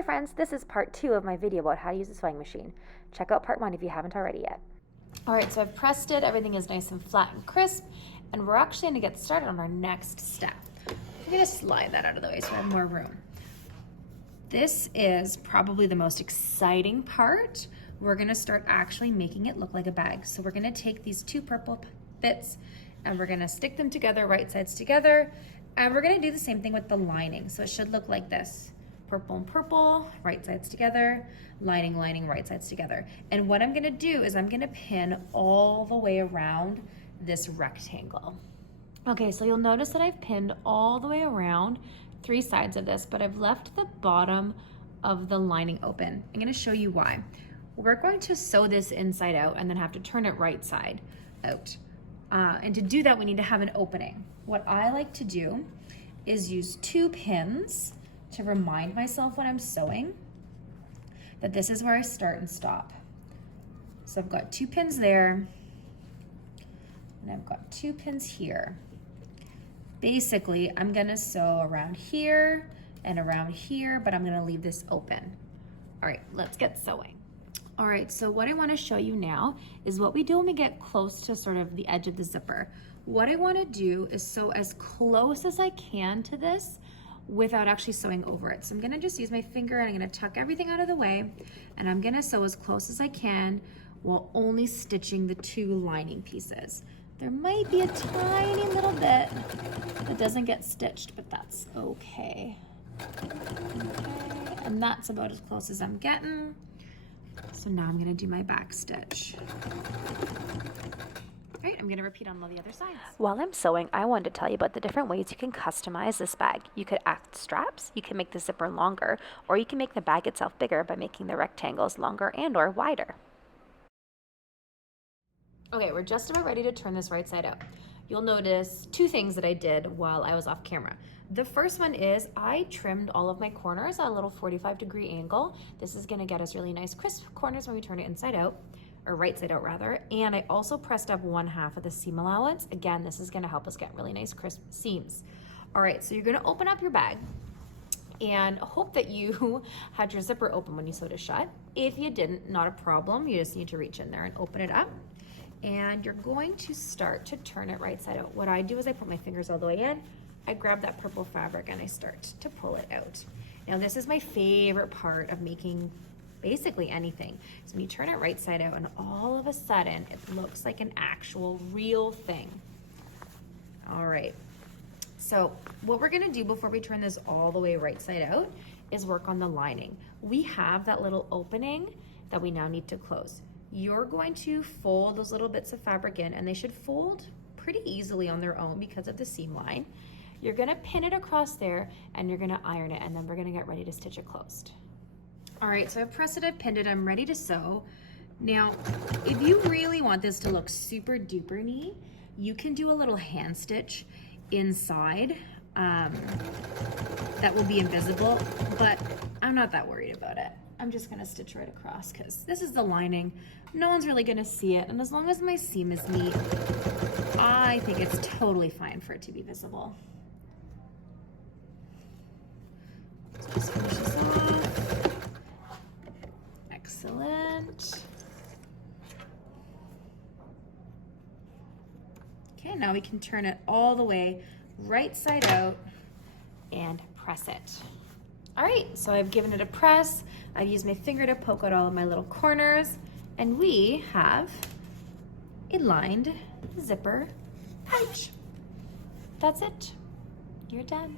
Hey friends, this is part 2 of my video about how to use a sewing machine. Check out part 1 if you haven't already yet. All right, so I've pressed it, everything is nice and flat and crisp, and we're actually gonna get started on our next step. I'm gonna slide that out of the way so I have more room. This is probably the most exciting part. We're gonna start actually making it look like a bag. So we're gonna take these two purple bits and we're gonna stick them together, right sides together, and we're gonna do the same thing with the lining. So it should look like this. Purple and purple, right sides together, lining, lining, right sides together. And what I'm gonna do is I'm gonna pin all the way around this rectangle. Okay, so you'll notice that I've pinned all the way around 3 sides of this, but I've left the bottom of the lining open. I'm gonna show you why. We're going to sew this inside out and then have to turn it right side out. And to do that, we need to have an opening. What I like to do is use 2 pins to remind myself when I'm sewing that this is where I start and stop. So I've got 2 pins there, and I've got 2 pins here. Basically, I'm gonna sew around here and around here, but I'm gonna leave this open. All right, let's get sewing. All right, so what I wanna show you now is what we do when we get close to sort of the edge of the zipper. What I wanna do is sew as close as I can to this without actually sewing over it. So I'm gonna just use my finger and I'm gonna tuck everything out of the way, and I'm gonna sew as close as I can while only stitching the 2 lining pieces. There might be a tiny little bit that doesn't get stitched, but that's okay. Okay, and that's about as close as I'm getting. So now I'm gonna do my back stitch. All right, I'm gonna repeat on all the other sides. While I'm sewing, I wanted to tell you about the different ways you can customize this bag. You could add straps, you can make the zipper longer, or you can make the bag itself bigger by making the rectangles longer and or wider. Okay, we're just about ready to turn this right side out. You'll notice 2 things that I did while I was off camera. The first one is I trimmed all of my corners at a little 45-degree angle. This is gonna get us really nice crisp corners when we turn it inside out, or right side out rather. And I also pressed up 1/2 of the seam allowance. Again, this is gonna help us get really nice crisp seams. All right, so you're gonna open up your bag and hope that you had your zipper open when you sewed it shut. If you didn't, not a problem. You just need to reach in there and open it up. And you're going to start to turn it right side out. What I do is I put my fingers all the way in, I grab that purple fabric and I start to pull it out. Now this is my favorite part of making basically anything. So when you turn it right side out and all of a sudden it looks like an actual real thing. All right, so what we're gonna do before we turn this all the way right side out is work on the lining. We have that little opening that we now need to close. You're going to fold those little bits of fabric in, and they should fold pretty easily on their own because of the seam line. You're gonna pin it across there and you're gonna iron it, and then we're gonna get ready to stitch it closed. All right, so I've pressed it, I've pinned it, I'm ready to sew. Now, if you really want this to look super duper neat, you can do a little hand stitch inside that will be invisible, but I'm not that worried about it. I'm just gonna stitch right across because this is the lining. No one's really gonna see it, and as long as my seam is neat, I think it's totally fine for it to be visible. So just finish this off. Excellent. Okay, now we can turn it all the way right side out and press it. All right, so I've given it a press. I've used my finger to poke out all of my little corners, and we have a lined zipper pouch. That's it. You're done.